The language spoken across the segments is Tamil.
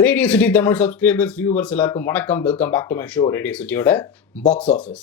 Radio city Tamil subscribers viewers எல்லாருக்கும் வணக்கம். Welcome back to my show radio சிட்டியோட box office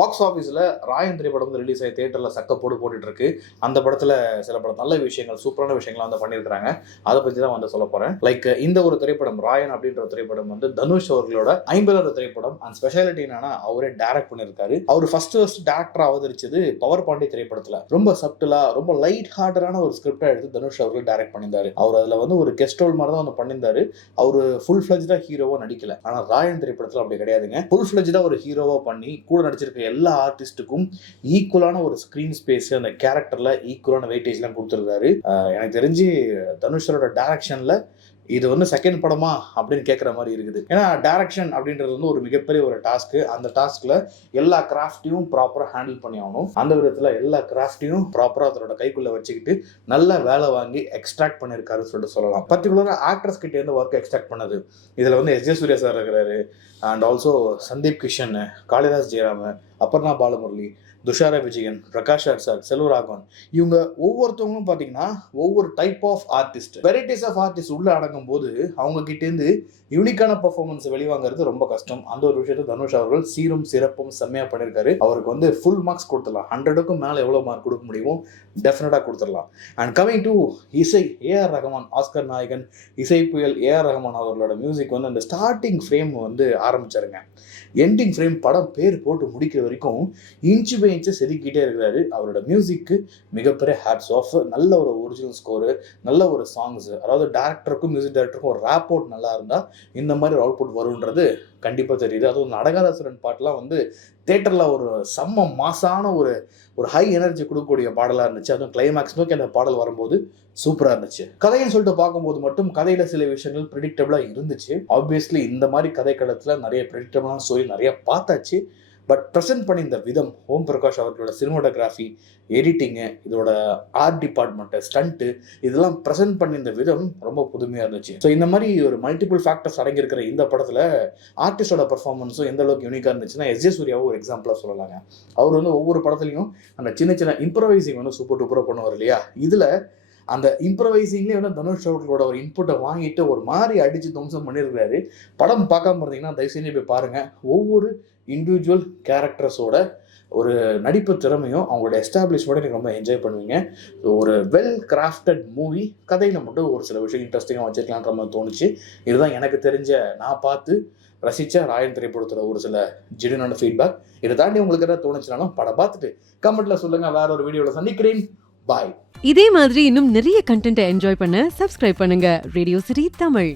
box ஆஃபீஸில் ராயன் திரைப்படம் வந்து ரிலீஸ் ஆகி தேட்டரில் சக்க போட்டுட்ருக்கு. அந்த படத்தில் சில பல நல்ல விஷயங்கள் சூப்பரான விஷயங்கள் வந்து பண்ணியிருக்கிறாங்க. அதை பற்றி தான் வந்து சொல்ல போகிறேன் லைக் இந்த ஒரு திரைப்படம் ராயன் அப்படின்ற திரைப்படம் வந்து தனுஷ் அவர்களோட ஐம்பதாவது திரைப்படம் அண்ட் ஸ்பெஷாலிட்டி என்னன்னா அவரே டேரக்ட் பண்ணியிருக்காரு. அவர் ஃபர்ஸ்ட் ஃபர்ஸ்ட் டேரக்டர் அவதரிச்சது பவர் பாண்டி திரைப்படத்தில். ரொம்ப சப்டலா ரொம்ப லைட் ஹார்டரான ஒரு ஸ்கிரிப்டை எடுத்து தனுஷ் அவர்கள் டேரக்ட் பண்ணியிருந்தாரு. அவர் அதில் வந்து ஒரு கெஸ்ட் ரோல் மாதிரி தான் வந்து பண்ணியிருந்தாரு. அவர் ஃபுல் ஃபிளஜ்டாக ஹீரோவாக நடிக்கல. ஆனால் ராயன் திரைப்படத்தில் அப்படி கிடையாதுங்க. ஃபுல் ஃபிளஜ்டாக ஒரு ஹீரோவாக பண்ணி கூட நடிச்சிருக்க எல்லா ஆர்டிஸ்ட்டுக்கும் ஈக்குவலான ஒரு ஸ்க்ரீன் ஸ்பேஸ் அந்த கேரக்டரில் ஈக்குவலான வெயிட்டேஜ்லாம் கொடுத்துருக்காரு. எனக்கு தெரிஞ்சு தனுஷரோட டேரக்ஷனில் இது வந்து செகண்ட் படமா அப்படின்னு கேட்குற மாதிரி இருக்குது. ஏன்னா டேரக்ஷன் அப்படின்றது வந்து ஒரு மிகப்பெரிய ஒரு டாஸ்க்கு அந்த டாஸ்க்கில் எல்லா கிராஃப்டையும் ப்ராப்பராக ஹேண்டில் பண்ணி ஆகணும். அந்த விதத்தில் எல்லா கிராஃப்டையும் ப்ராப்பராக அதனோட கைக்குள்ளே வச்சுக்கிட்டு நல்ல வேலை வாங்கி எக்ஸ்ட்ராக்ட் பண்ணியிருக்காருன்னு சொல்லிட்டு சொல்லலாம். பர்டிகுலராக ஆக்ட்ரஸ் கிட்டேருந்து ஒர்க் எக்ஸ்ட்ராக்ட் பண்ணது. இதில் வந்து எஸ் ஜே சூர்யா சார் இருக்கிறாரு. And also Sundeep Kishan Kalidas Jayaram Aparna Balamurali Dushara Vijayan Prakash Raj sir Selvaraghavan இவங்க ஒவ்வொருத்தவங்களும் பார்த்தீங்கன்னா ஒவ்வொரு type of artist varieties of artist உள்ளே அடங்கும் போது அவங்க கிட்டேருந்து யூனிக்கான பர்ஃபார்மன்ஸ் வெளிவாங்கிறது ரொம்ப கஷ்டம். அந்த ஒரு விஷயத்தை தனுஷ் அவர்கள் சீரும் சிறப்பும் செம்மையா பண்ணியிருக்காரு அவருக்கு வந்து ஃபுல் மார்க்ஸ் கொடுத்துடலாம். ஹண்ட்ரடுக்கும் மேலே எவ்வளோ மார்க் கொடுக்க முடியுமோ டெஃபினட்டாக கொடுத்துடலாம். அண்ட் கமிங் டு இசை ஏஆர் ரஹமான் ஆஸ்கர் நாயகன் இசை புயல் ஏஆர் ரஹமான் அவர்களோட மியூசிக் வந்து அந்த ஸ்டார்டிங் ஃப்ரேம் வந்து ஆரம்பிச்சாருங்க. எண்டிங் ஃப்ரேம் படம் பேர் போட்டு முடிக்கிற வரைக்கும் இன்ச்சு பை இன்ச்சு செதுக்கிட்டே இருக்கிறாரு. அவரோட மியூசிக்கு மிகப்பெரிய ஹேட்ஸ் ஆஃப் நல்ல ஒரு ஒரிஜினல் ஸ்கோரு நல்ல ஒரு சாங்ஸ் அதாவது டேரக்டருக்கும் மியூசிக் டேரக்டருக்கும் ஒரு ரேப் அவுட் நல்லா இருந்தால் இந்த மாதிரி ஒரு அவுட்புட் வருன்றது கண்டிப்பாக தெரியுது. அதுவும் நடகாதாசுரன் பாட்டெலாம் வந்து தேட்டரில் ஒரு செம்ம மாசான ஒரு ஒரு ஹை எனர்ஜி கொடுக்கக்கூடிய பாடலாக இருந்துச்சு. அதுவும் கிளைமேக்ஸ் நோக்கி அந்த பாடல் வரும்போது சூப்பராக இருந்துச்சு. கதைன்னு சொல்லிட்டு பார்க்கும்போது மட்டும் கதையில் சில விஷயங்கள் ப்ரிடிக்டபிளாக இருந்துச்சு. ஆப்வியஸ்லி இந்த மாதிரி கதை கடத்தில் நிறைய ப்ரிடிக்டபிளான ஸ்டோரி நிறைய பார்த்தாச்சு. பட் ப்ரெசென்ட் பண்ணியிருந்த விதம் ஓம் பிரகாஷ் அவர்களோட சினிமோட்டோகிராஃபி எடிட்டிங்கு இதோட ஆர்ட் டிபார்ட்மெண்ட்டு ஸ்டண்ட்டு இதெல்லாம் ப்ரெசென்ட் பண்ணியிருந்த விதம் ரொம்ப புதுமையாக இருந்துச்சு. ஸோ இந்த மாதிரி ஒரு மல்டிபிள் ஃபேக்டர்ஸ் அடங்கியிருக்கிற இந்த படத்தில் ஆர்டிஸ்டோட பர்ஃபார்மன்ஸும் எந்த அளவுக்கு யூனிக்காக இருந்துச்சுன்னா எஸ் ஜே சூர்யாவும் ஒரு எக்ஸாம்பிளாக சொல்லலாங்க. அவர் வந்து ஒவ்வொரு படத்துலையும் அந்த சின்ன சின்ன இம்ப்ரவைசிங் வந்து சூப்பர் டூப்பராக பண்ணுவார் இல்லையா? இதில் அந்த இம்ப்ரவைசிங்லேயே வந்து தனுஷ் அவர்களோட ஒரு இன்புட்டை வாங்கிட்டு ஒரு மாதிரி அடித்து துவம்சம் பண்ணியிருக்காரு படம் பார்க்காம இருந்தீங்கன்னா தயவு செஞ்சு போய் பாருங்கள் ஒவ்வொரு இண்டிவிஜுவல் கேரக்டர்ஸோட ஒரு நடிப்பு திறமையும் அவங்களோட எஸ்டாப்ளிஷ்மெண்ட்டும் நீங்கள் ரொம்ப என்ஜாய் பண்ணுவீங்க. ஸோ ஒரு வெல் கிராஃப்டட் மூவி கதையில் மட்டும் ஒரு சில விஷயம் இன்ட்ரெஸ்டிங்காக வச்சுருக்கலான்ற மாதிரி தோணுச்சு. இதுதான் எனக்கு தெரிஞ்ச நான் பார்த்து ரசித்த ராயன் திரைப்படத்தில் ஒரு சில ஜெடினான ஃபீட்பேக் இதை தாண்டி உங்களுக்கு எதாவது தோணுச்சுனாலும் படம் பார்த்துட்டு கமெண்ட்டில் சொல்லுங்கள் வேற ஒரு வீடியோவில் சந்திக்கிறேன். பாய் இதே மாதிரி இன்னும் நிறைய கண்டென்ட்டை என்ஜாய் பண்ண சப்ஸ்கிரைப் பண்ணுங்க. ரேடியோ சிரி தமிழ்